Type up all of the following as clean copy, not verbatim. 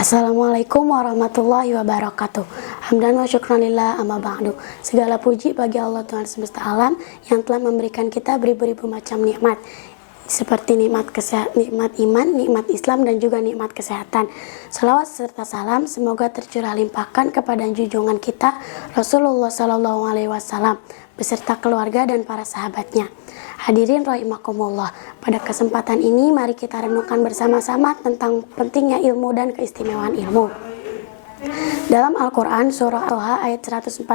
Assalamualaikum warahmatullahi wabarakatuh. Hamdan wa syukranillah amma ba'du. Segala puji bagi Allah Tuhan semesta alam yang telah memberikan kita beribu-ribu macam nikmat, seperti nikmat iman, nikmat Islam, dan juga nikmat kesehatan. Salawat serta salam semoga tercurah limpahkan kepada junjungan kita Rasulullah Sallallahu Alaihi Wasallam beserta keluarga dan para sahabatnya. Hadirin rahimakumullah, pada kesempatan ini mari kita renungkan bersama-sama tentang pentingnya ilmu dan keistimewaan ilmu. Dalam Al-Quran surah Toha ayat 114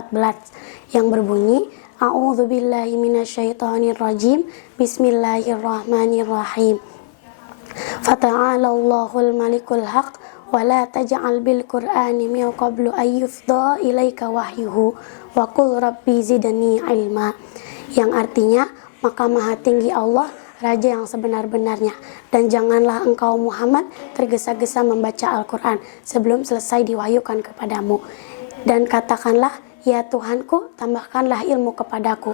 yang berbunyi, A'udzubillahi minasyaitonirrajim, Bismillahirrahmanirrahim. Fata'alallahul malikul haq, wa la taj'al bil qur'ani min qablu ayyufda ilaika wahyuhu, wa qul rabbi zidni ilma. Yang artinya, maka maha tinggi Allah, Raja yang sebenar-benarnya, dan janganlah engkau Muhammad tergesa-gesa membaca Al-Quran sebelum selesai diwahyukan kepadamu. Dan katakanlah, ya Tuhanku, tambahkanlah ilmu kepadaku.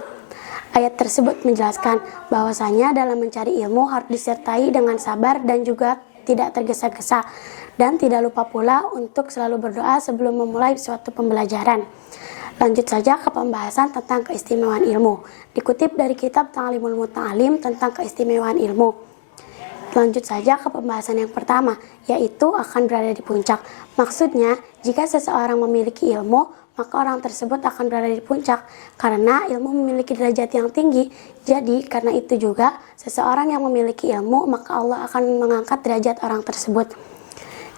Ayat tersebut menjelaskan bahwasanya dalam mencari ilmu harus disertai dengan sabar dan juga tidak tergesa-gesa, dan tidak lupa pula untuk selalu berdoa sebelum memulai suatu pembelajaran. Lanjut saja ke pembahasan tentang keistimewaan ilmu. Dikutip dari kitab Ta'limul Muta'alim tentang keistimewaan ilmu. Lanjut saja ke pembahasan yang pertama, yaitu akan berada di puncak. Maksudnya, jika seseorang memiliki ilmu, maka orang tersebut akan berada di puncak, karena ilmu memiliki derajat yang tinggi. Jadi, karena itu juga, seseorang yang memiliki ilmu, maka Allah akan mengangkat derajat orang tersebut.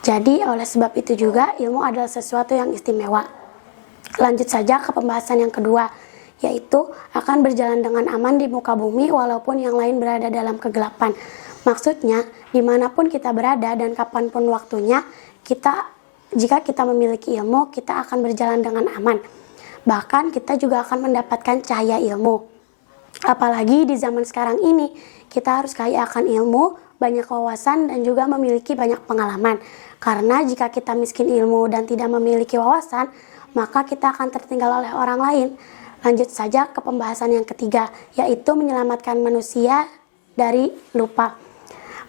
Jadi, oleh sebab itu juga, ilmu adalah sesuatu yang istimewa. Lanjut saja ke pembahasan yang kedua, yaitu akan berjalan dengan aman di muka bumi walaupun yang lain berada dalam kegelapan. Maksudnya, dimanapun kita berada dan kapanpun waktunya, jika kita memiliki ilmu, kita akan berjalan dengan aman. Bahkan kita juga akan mendapatkan cahaya ilmu. Apalagi di zaman sekarang ini, kita harus kaya akan ilmu, banyak wawasan, dan juga memiliki banyak pengalaman. Karena jika kita miskin ilmu dan tidak memiliki wawasan, maka kita akan tertinggal oleh orang lain. Lanjut saja ke pembahasan yang ketiga, yaitu menyelamatkan manusia dari lupa.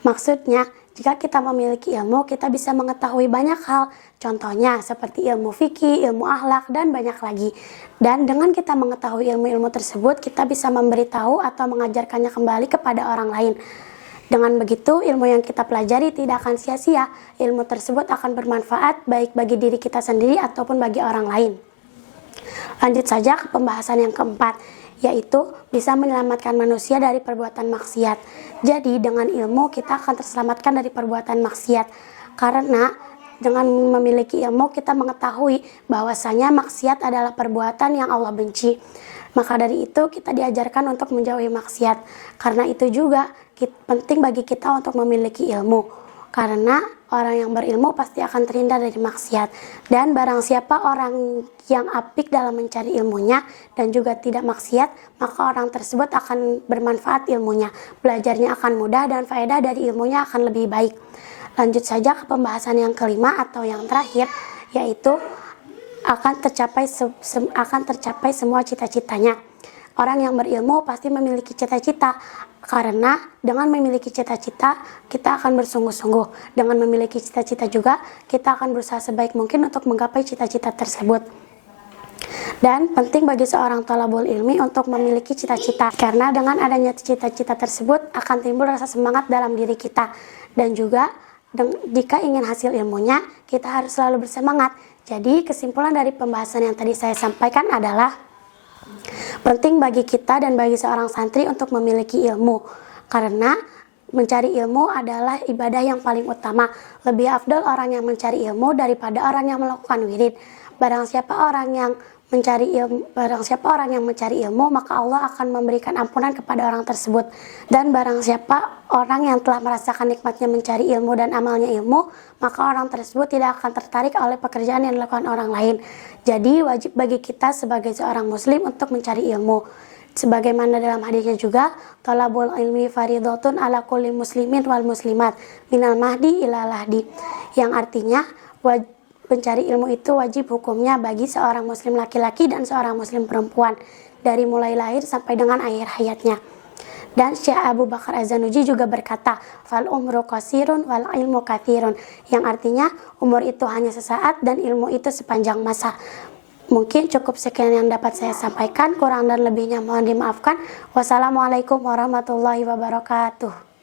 Maksudnya, jika kita memiliki ilmu, kita bisa mengetahui banyak hal. Contohnya seperti ilmu fikih, ilmu akhlak, dan banyak lagi. Dan dengan kita mengetahui ilmu-ilmu tersebut, kita bisa memberitahu atau mengajarkannya kembali kepada orang lain. Dengan begitu, ilmu yang kita pelajari tidak akan sia-sia. Ilmu tersebut akan bermanfaat baik bagi diri kita sendiri ataupun bagi orang lain. Lanjut saja ke pembahasan yang keempat, yaitu bisa menyelamatkan manusia dari perbuatan maksiat. Jadi, dengan ilmu kita akan terselamatkan dari perbuatan maksiat. Karena dengan memiliki ilmu kita mengetahui bahwasanya maksiat adalah perbuatan yang Allah benci. Maka dari itu kita diajarkan untuk menjauhi maksiat. Karena itu juga penting bagi kita untuk memiliki ilmu. Karena orang yang berilmu pasti akan terhindar dari maksiat. Dan barang siapa orang yang apik dalam mencari ilmunya dan juga tidak maksiat, maka orang tersebut akan bermanfaat ilmunya. Belajarnya akan mudah dan faedah dari ilmunya akan lebih baik. Lanjut saja ke pembahasan yang kelima atau yang terakhir, yaitu akan tercapai semua cita-citanya. Orang yang berilmu pasti memiliki cita-cita, karena dengan memiliki cita-cita kita akan bersungguh-sungguh. Dengan memiliki cita-cita juga kita akan berusaha sebaik mungkin untuk menggapai cita-cita tersebut. Dan penting bagi seorang thalabul ilmi untuk memiliki cita-cita, karena dengan adanya cita-cita tersebut akan timbul rasa semangat dalam diri kita. Dan juga jika ingin hasil ilmunya, kita harus selalu bersemangat. Jadi kesimpulan dari pembahasan yang tadi saya sampaikan adalah penting bagi kita dan bagi seorang santri untuk memiliki ilmu, karena mencari ilmu adalah ibadah yang paling utama. Lebih afdal orang yang mencari ilmu daripada orang yang melakukan wirid. Barang siapa orang yang mencari ilmu, maka Allah akan memberikan ampunan kepada orang tersebut. Dan barang siapa orang yang telah merasakan nikmatnya mencari ilmu dan amalnya ilmu, maka orang tersebut tidak akan tertarik oleh pekerjaan yang dilakukan orang lain. Jadi wajib bagi kita sebagai seorang muslim untuk mencari ilmu. Sebagaimana dalam hadisnya juga, talabul ilmi faridotun ala kulli muslimin wal muslimat minal mahdi ila lahdi, yang artinya mencari ilmu itu wajib hukumnya bagi seorang muslim laki-laki dan seorang muslim perempuan, dari mulai lahir sampai dengan akhir hayatnya. Dan Syekh Abu Bakar Az-Zanuji juga berkata, fal umru qasirun wal ilmu katsirun, yang artinya umur itu hanya sesaat dan ilmu itu sepanjang masa. Mungkin cukup sekian yang dapat saya sampaikan, kurang dan lebihnya mohon dimaafkan. Wassalamualaikum warahmatullahi wabarakatuh.